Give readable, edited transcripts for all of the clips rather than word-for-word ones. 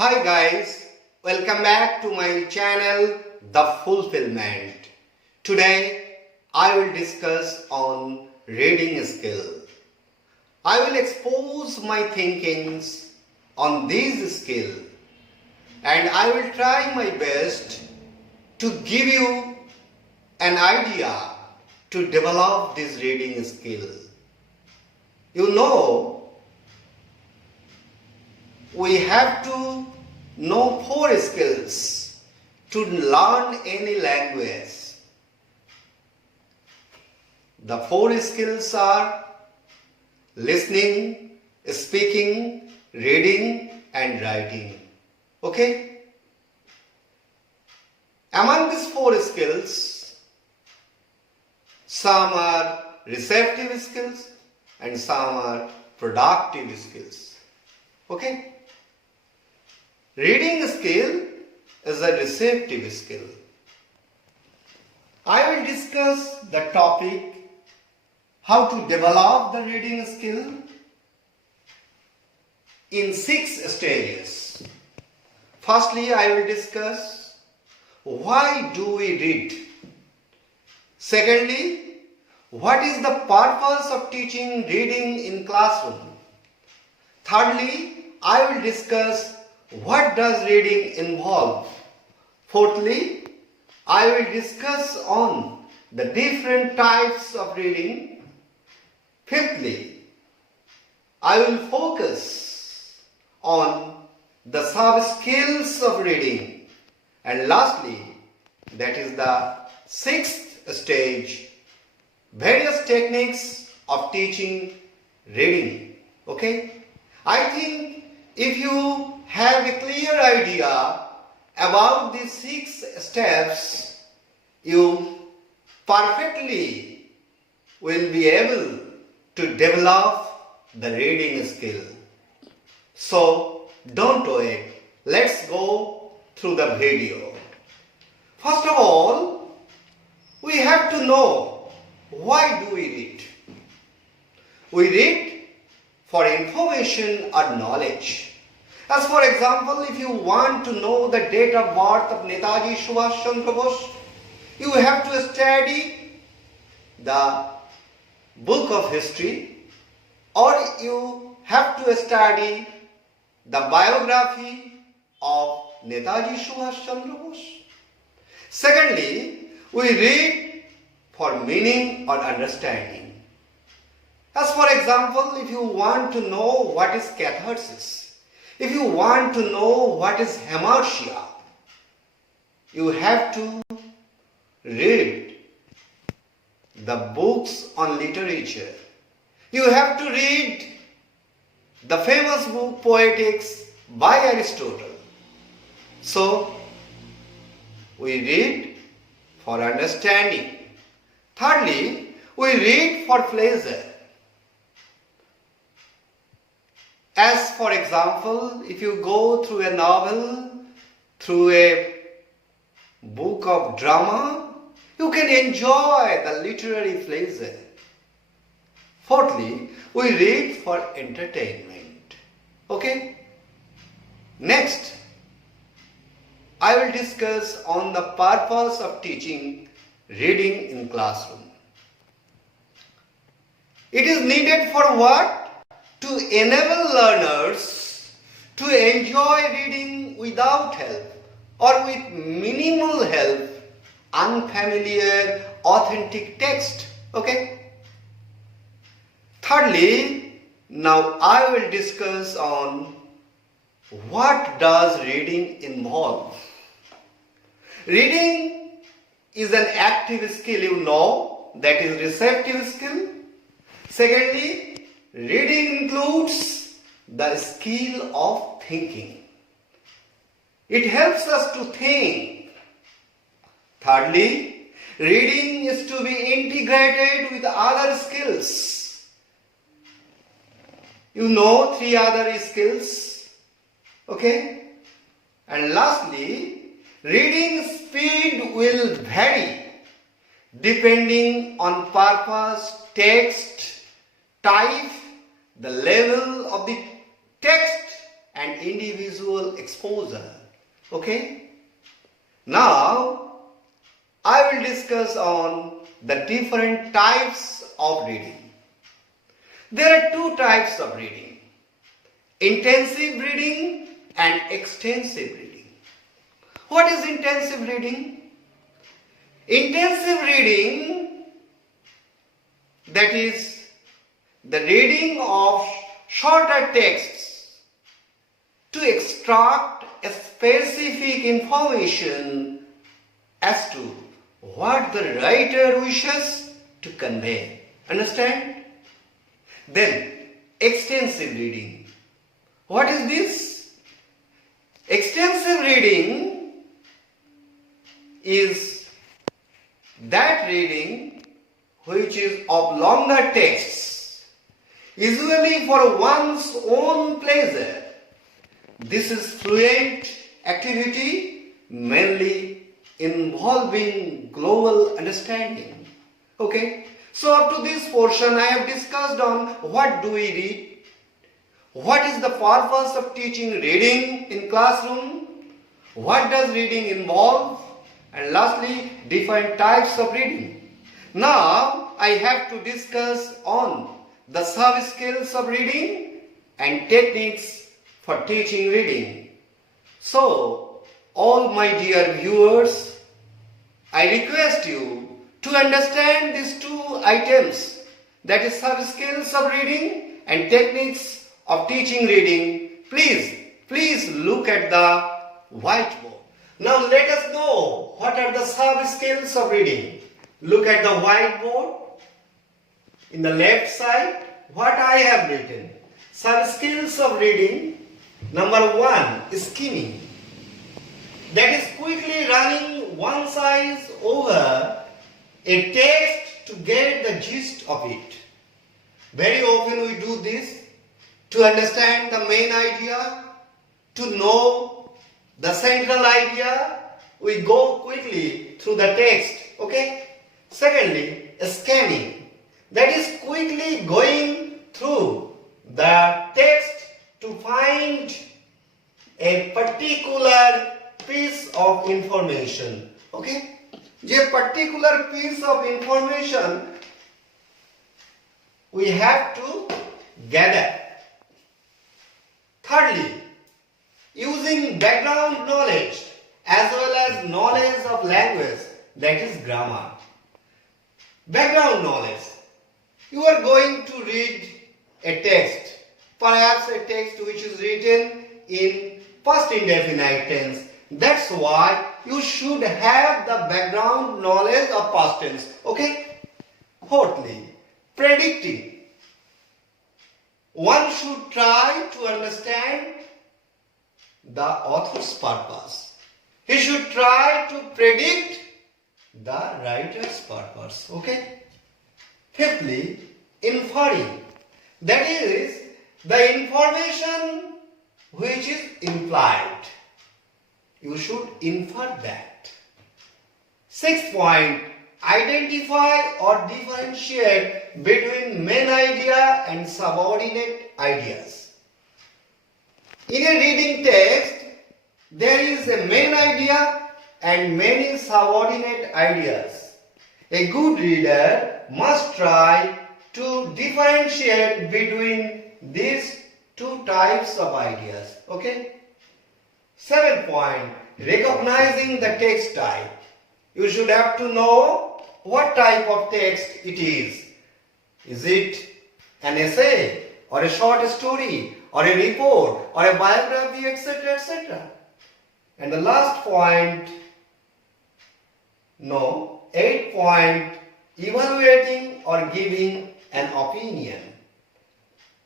Hi guys, welcome back to my channel The Fulfilment. Today I will discuss on reading skill. I will expose my thinkings on this skill and I will try my best to give you an idea to develop this reading skill. You know, we have to know 4 skills to learn any language. The 4 skills are listening, speaking, reading and writing. Okay? Among these 4 skills, some are receptive skills and some are productive skills. Okay? Reading skill is a receptive skill. I will discuss the topic how to develop the reading skill in 6 stages. Firstly, I will discuss why do we read. Secondly, what is the purpose of teaching reading in classroom. Thirdly, I will discuss what does reading involve? Fourthly, I will discuss on the different types of reading. Fifthly, I will focus on the sub-skills of reading. And lastly, that is the 6th stage, various techniques of teaching reading. Okay? I think if you have a clear idea about these 6 steps, you perfectly will be able to develop the reading skill. So don't wait. Let's go through the video. First of all, we have to know why do we read. We read for information or knowledge. As for example, if you want to know the date of birth of Netaji Subhash Chandra Bose, you have to study the book of history or you have to study the biography of Netaji Subhash Chandra Bose. Secondly, we read for meaning or understanding. As for example, if you want to know what is catharsis, if you want to know what is hamartia, you have to read the books on literature. You have to read the famous book Poetics by Aristotle. So, we read for understanding. Thirdly, we read for pleasure. As for example, if you go through a novel, through a book of drama, you can enjoy the literary pleasure. Fourthly, we read for entertainment. Okay? Next, I will discuss on the purpose of teaching reading in classroom. It is needed for what? To enable learners to enjoy reading without help or with minimal help, unfamiliar, authentic text. Okay? Thirdly, now I will discuss on what does reading involve. Reading is an active skill, you know, that is receptive skill. Secondly, reading includes the skill of thinking. It helps us to think. Thirdly, reading is to be integrated with other skills. You know 3 other skills. Okay? And lastly, reading speed will vary depending on purpose, text, type, the level of the text and individual exposure. Okay? Now, I will discuss on the different types of reading. There are two types of reading: intensive reading and extensive reading. What is intensive reading? Intensive reading, that is the reading of shorter texts to extract a specific information as to what the writer wishes to convey. Understand? Then, extensive reading. What is this? Extensive reading is that reading which is of longer texts, usually for one's own pleasure. This is fluent activity mainly involving global understanding. Okay? So up to this portion I have discussed on what do we read, what is the purpose of teaching reading in classroom, what does reading involve, and lastly different types of reading. Now I have to discuss on the sub-skills of reading and techniques for teaching reading. So all my dear viewers, I request you to understand these two items, that is sub-skills of reading and techniques of teaching reading. Please look at the whiteboard. Now let us know what are the sub-skills of reading. Look at the whiteboard. In the left side, what I have written. Sub-skills of reading. Number 1 is skimming. That is quickly running one side over a text to get the gist of it. Very often we do this to understand the main idea, to know the central idea. We go quickly through the text. Okay? Secondly, scanning. That is quickly going through the text to find a particular piece of information. Okay? A particular piece of information we have to gather. Thirdly, using background knowledge as well as knowledge of language, that is grammar. Background knowledge. You are going to read a text, perhaps a text which is written in past indefinite tense. That's why you should have the background knowledge of past tense. Okay? Fourthly, predicting. One should try to understand the author's purpose. He should try to predict the writer's purpose. Okay? Fifthly, inferring. That is the information which is implied. You should infer that. Sixth point, identify or differentiate between main idea and subordinate ideas. In a reading text, there is a main idea and many subordinate ideas. A good reader must try to differentiate between these two types of ideas. Okay? 7th point, recognizing the text type. You should have to know what type of text it is. Is it an essay or a short story or a report or a biography, etc., etc.? And the last point, 8th point, evaluating or giving an opinion.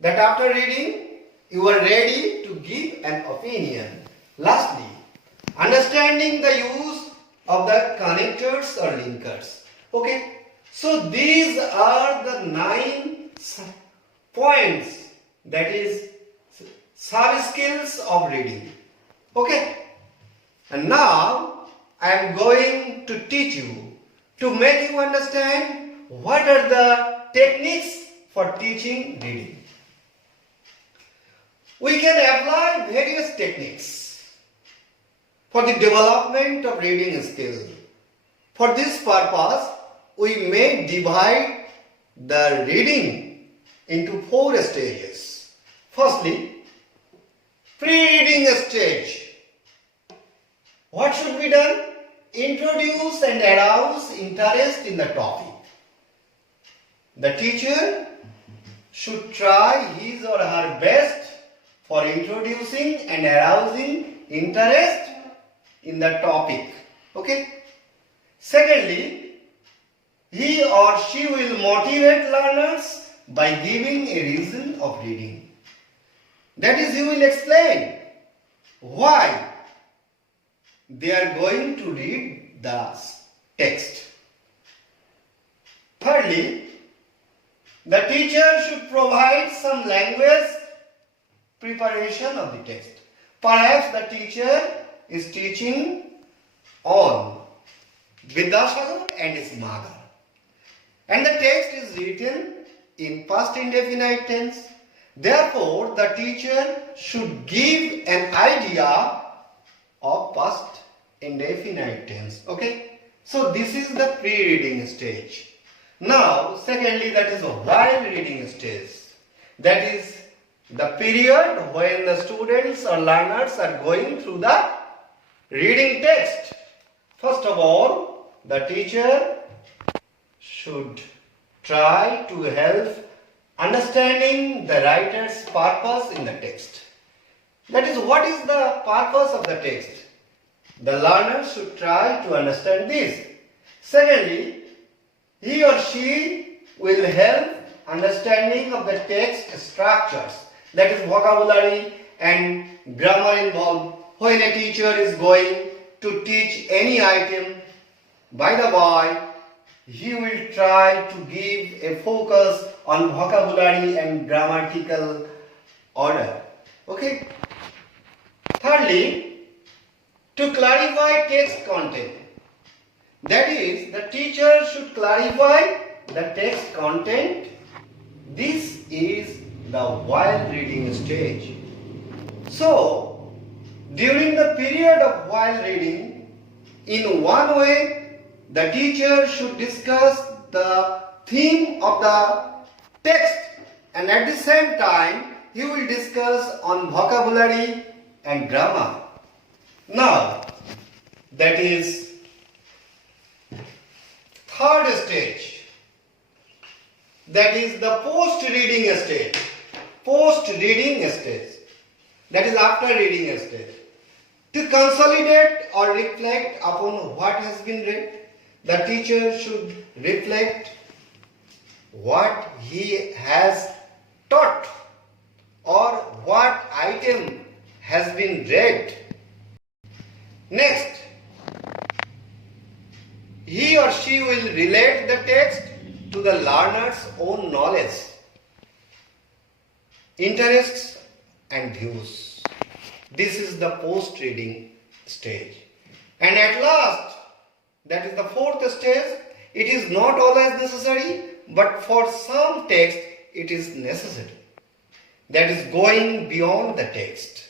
That after reading, you are ready to give an opinion. Lastly, understanding the use of the connectors or linkers. Okay, so these are the 9 points, that is sub-skills of reading. Okay, and now I am going to teach you to make you understand what are the techniques for teaching reading. We can apply various techniques for the development of reading skill. For this purpose, we may divide the reading into 4 stages. Firstly, pre-reading stage. What should be done? Introduce and arouse interest in the topic. The teacher should try his or her best for introducing and arousing interest in the topic. Okay? Secondly, he or she will motivate learners by giving a reason of reading. That is, he will explain why they are going to read the text. Thirdly, the teacher should provide some language preparation of the text. Perhaps the teacher is teaching on Vidyasagar and Ismagar, and the text is written in past indefinite tense. Therefore, the teacher should give an idea of past indefinite tense. Okay? So, this is the pre-reading stage. Now, secondly, that is a while reading stage. That is the period when the students or learners are going through the reading text. First of all, the teacher should try to help understanding the writer's purpose in the text. That is, what is the purpose of the text? The learner should try to understand this. Secondly, he or she will help understanding of the text structures, that is vocabulary and grammar involved. When a teacher is going to teach any item, by the by, he will try to give a focus on vocabulary and grammatical order. Okay? Thirdly, to clarify text content. That is, the teacher should clarify the text content. This is the while reading stage. So, during the period of while reading, in one way, the teacher should discuss the theme of the text, and at the same time, he will discuss on vocabulary and grammar. Now, that is third stage, that is the post-reading stage. Post-reading stage, that is after reading stage. To consolidate or reflect upon what has been read, the teacher should reflect what he has taught or what item has been read. Next, he or she will relate the text to the learner's own knowledge, interests and views. This is the post-reading stage. And at last, that is the fourth stage, it is not always necessary, but for some text it is necessary. That is going beyond the text.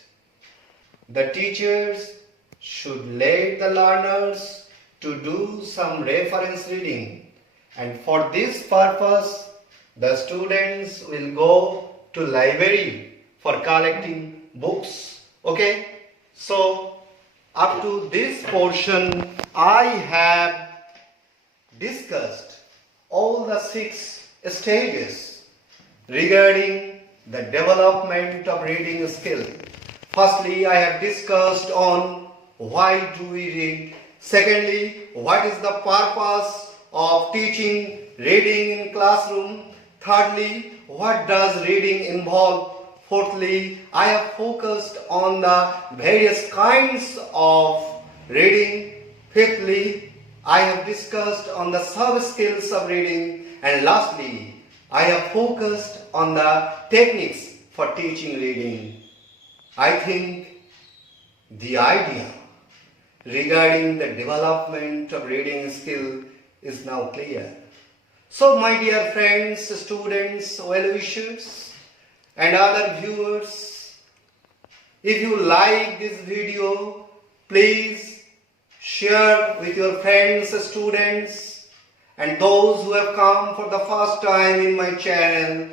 The teachers should lead the learners to do some reference reading, and for this purpose the students will go to library for collecting books. Okay, so up to this portion I have discussed all the 6 stages regarding the development of reading skill. Firstly, I have discussed on why do we read. Secondly, what is the purpose of teaching reading in classroom. Thirdly, what does reading involve? Fourthly, I have focused on the various kinds of reading. Fifthly, I have discussed on the sub-skills of reading. And lastly, I have focused on the techniques for teaching reading. I think the idea regarding the development of reading skill is now clear. So my dear friends, students, well-wishers and other viewers, If you like this video, please share with your friends, students, and those who have come for the first time in my channel.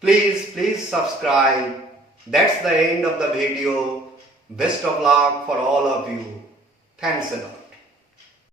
Please subscribe. That's the end of the video. Best of luck for all of you. Thanks a lot.